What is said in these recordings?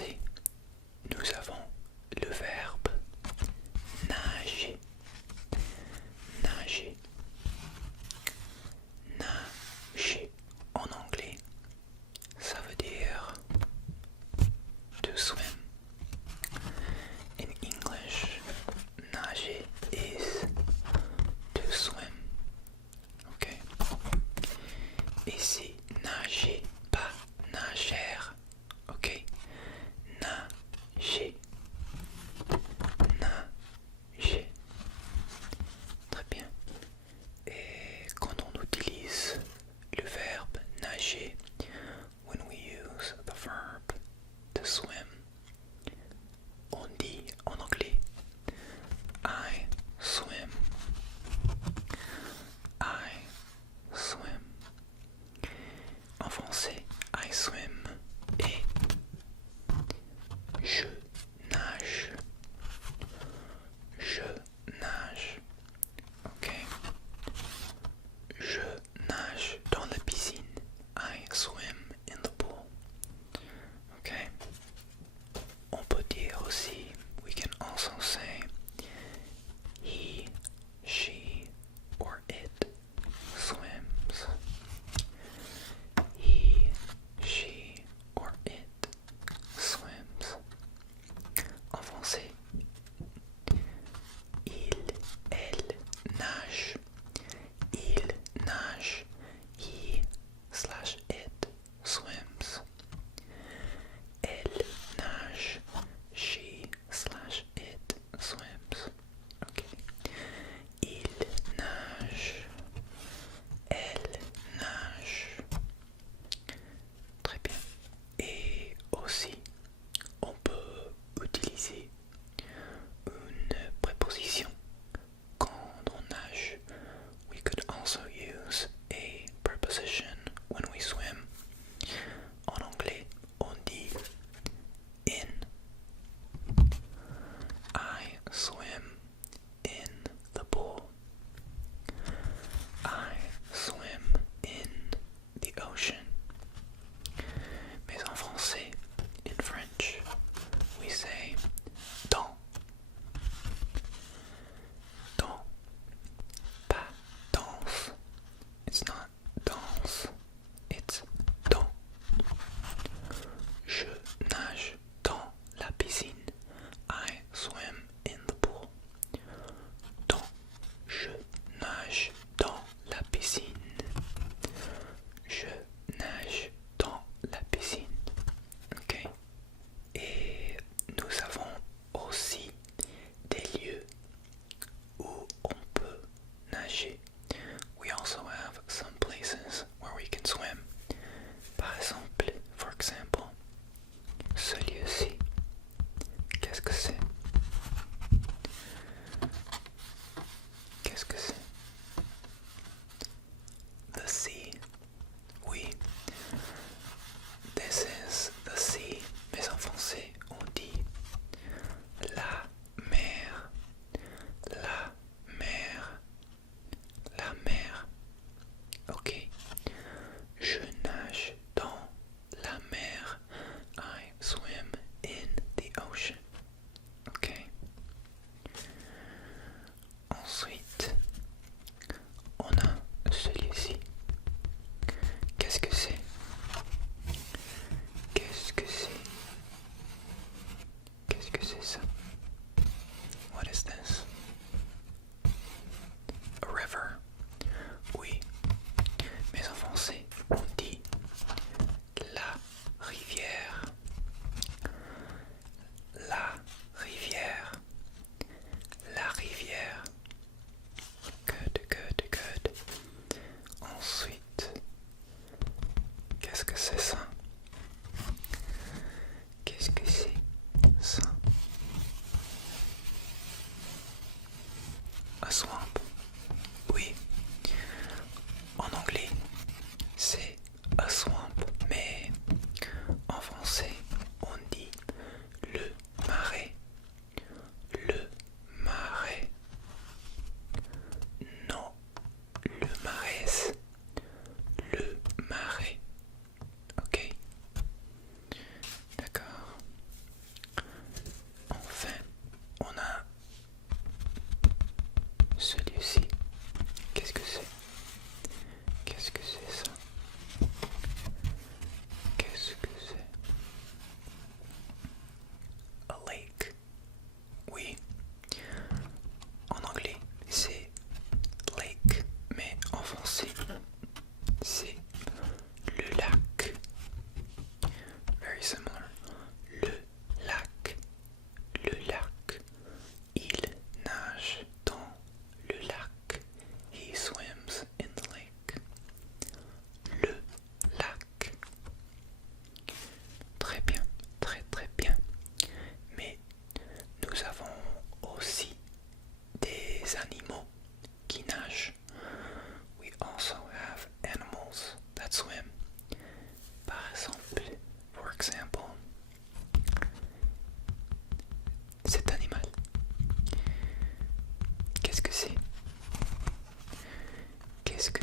français, nous avons le verbe nager, nager, nager. En anglais, ça veut dire to swim. In English, nager is to swim. Ok. Ici, nager, pas nagère. Ok. Nager. Nager. Très bien. Et quand on utilise le verbe nager, when we use the verb to swim, on dit en anglais I swim. I swim. En français, I swim et je nage. Je nage. Ok. Je nage dans la piscine. I swim in the pool. Ok. On peut dire aussi, we can also say he, she, or it swims. He, she, or it swims. En français, il, elle nage. Il nage. He slash it swims. Elle nage. She slash it swims. Ok. Il nage. Elle nage. Très bien. Et aussi, on peut utiliser une préposition quand on nage. We could also use a preposition when we swim. En anglais, on dit in. I swim in the pool. I swim in the ocean. Mais en français, il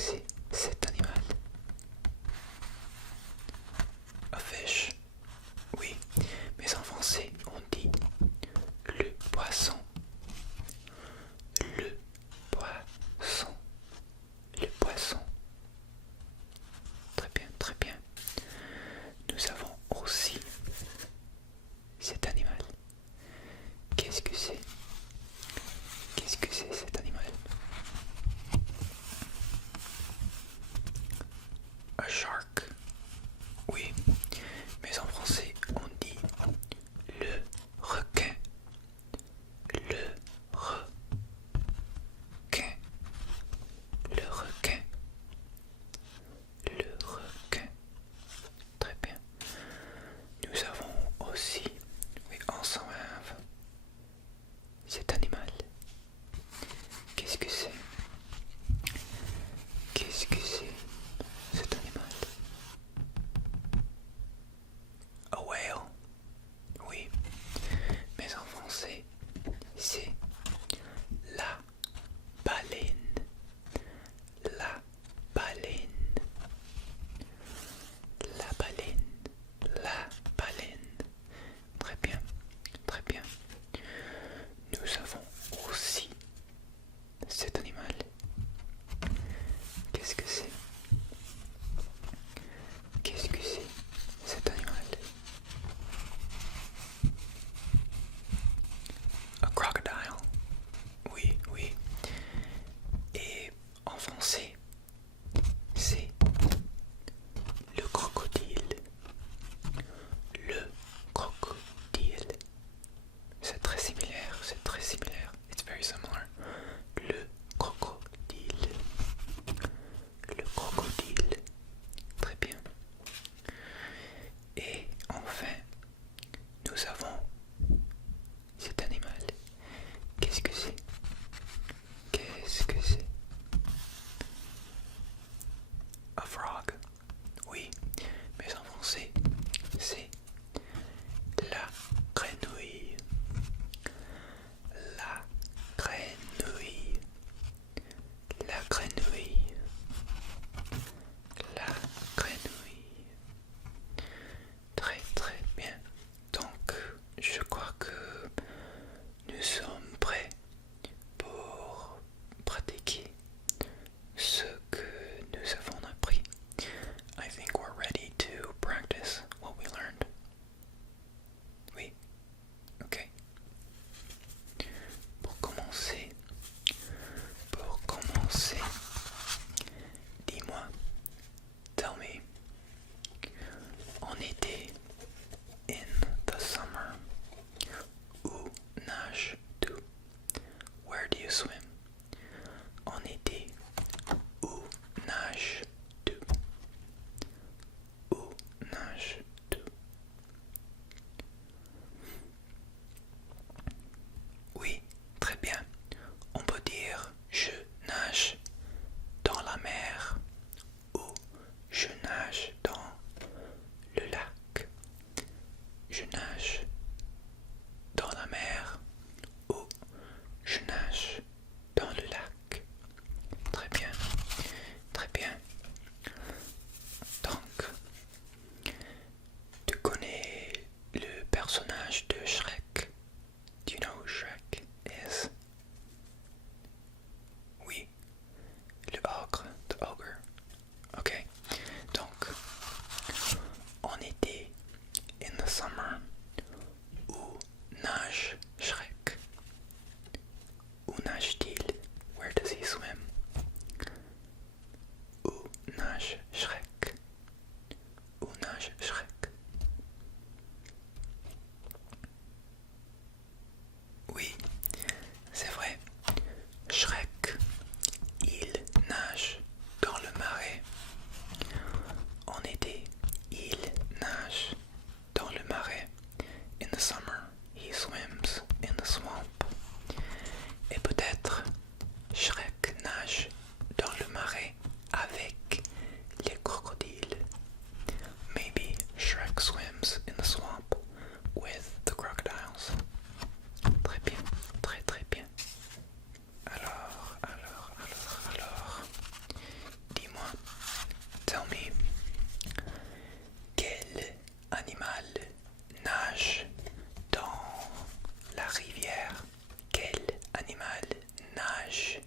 c'est cet animal? A fish. Oui, mais en français on dit le poisson. Le poisson. Le poisson. Très bien, très bien. Nous avons aussi cet animal. Qu'est-ce que c'est? Qu'est-ce que c'est cet animal? A shark. Oui, mais en français on dit le requin. Le requin. Le requin. Le requin. Très bien. Nous avons aussi, oui, ensemble, cet animal. Qu'est-ce que c'est? Qu'est-ce que c'est cet animal? A whale. Oui, mais en français, c'est la baleine. La baleine. La baleine. La baleine. Très bien, très bien. Nous avons aussi cet animal. Qu'est-ce que c'est? Qu'est-ce que c'est cet animal? A crocodile. Oui, oui. Et en français, c'est le crocodile. Le crocodile. C'est très similaire, c'est très similaire. It's very similar. Le crocodile. Le crocodile. Très bien. Et enfin, nous avons cet animal. Qu'est-ce que c'est? Qu'est-ce que c'est? A frog. Oui, mais en français, c'est la grenouille. La grenouille. La grenouille. La grenouille. Très très bien. Donc, je crois que nous sommes prêts pour pratiquer ce que nous avons appris. I think we're ready to practice what we learned. Oui, ok. Pour commencer, dis-moi, tell me, en été, in the summer, où nages-tu? Where do you swim? En été, où nages-tu? Où nages-tu? Oui, très bien. On peut dire je nage dans la mer ou je nage dans le lac. Je nage dans la mer ou je nage dans le lac. Très bien, très bien. Donc, tu connais le personnage de Shrek? Do you know who Shrek is? Oui, le ogre, the ogre. Ok, donc, en été, in the summer, nage dans la rivière? Quel animal nage